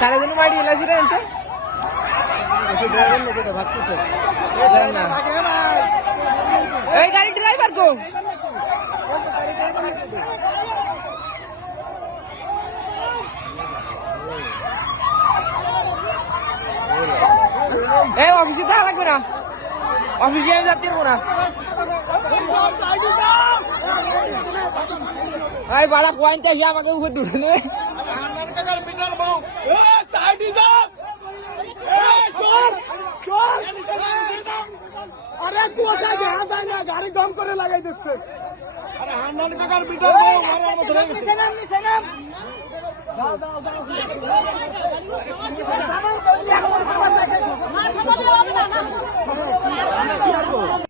কারে জন্য মাটি এলাছি রে এনতে ভাগতেছে এই গাড়ি ড্রাইভার কো এই অফিসে থাকা লাগবে না অফিসে আমি যাতে পারবো না এই বাড়া পয়েন্ট আসি আমাকে উপর দূরে নেবে আরে কুয়াশা দেখা যায় না গাড়ি দম করে লাগাই দিচ্ছে আরে হান্নান কাকার বিটার বউ